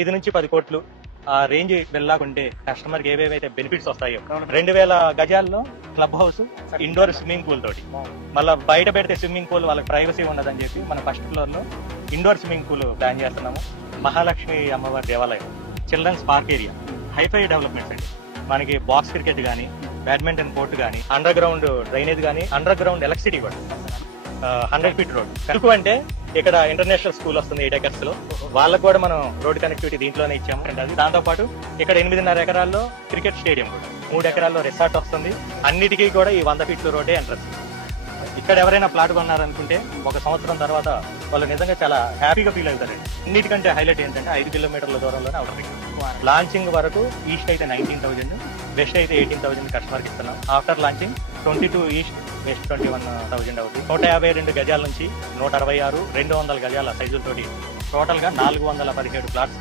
5 నుంచి 10 కోట్లు ఆ రేంజ్ వెళ్ళాకుంటే కస్టమర్ కి ఏవేవైతే బెనిఫిట్స్ వస్తాయో 2000 గజాల్లో club house, indoor swimming pool తోటి, మళ్ళీ బయట పెడితే స్విమ్మింగ్ పూల్ వాళ్ళకి ప్రైవసీ ఉండదని చెప్పి మన ఫస్ట్ ఫ్లోర్ లో ఇండోర్ స్విమ్మింగ్ పూల్ ప్లాన్ చేస్తున్నాము. మహాలక్ష్మి అమ్మవారి దేవాలయం, children's park area, hifi developments అండి. మనకి బాక్స్ క్రికెట్ గానీ, బ్యాడ్మింటన్ కోర్ట్ గానీ, అండర్ గ్రౌండ్ డ్రైనేజ్ గానీ, అండర్ గ్రౌండ్ ఎలక్ట్రిసిటీ కూడా 100 ఫీట్ రోడ్. ఎందుకు అంటే ఇక్కడ ఇంటర్నేషనల్ స్కూల్ వస్తుంది 8 acres లో, వాళ్ళకు కూడా మనం రోడ్ కనెక్టివిటీ దీంట్లోనే ఇచ్చాము. దాంతో పాటు ఇక్కడ 8.5 ఎకరాల్లో క్రికెట్ స్టేడియం కూడా, 3 ఎకరాల్లో రిసార్ట్ వస్తుంది. అన్నిటికీ కూడా ఈ 100 ఫీట్ల రోడ్డే ఎంట్రన్స్. ఇక్కడ ఎవరైనా ప్లాట్ కొన్నారనుకుంటే 1 సంవత్సరం తర్వాత వాళ్ళు నిజంగా చాలా హ్యాపీగా ఫీల్ అవుతారండి. అన్నిటికంటే హైలైట్ ఏంటంటే 5 కిలోమీటర్ల దూరంలోనే అవుతుంది. లాంచింగ్ వరకు ఈస్ట్ అయితే 19,000, వెస్ట్ అయితే 18,000 కస్టమర్కి ఇస్తున్నాం. ఆఫ్టర్ లాంచింగ్ 22 ఈస్ట్, వెస్ట్ 21,000 అవుతుంది. 152 గజాల నుంచి 166, 200 గజాల సైజులతోటి టోటల్ గా 417 ప్లాట్స్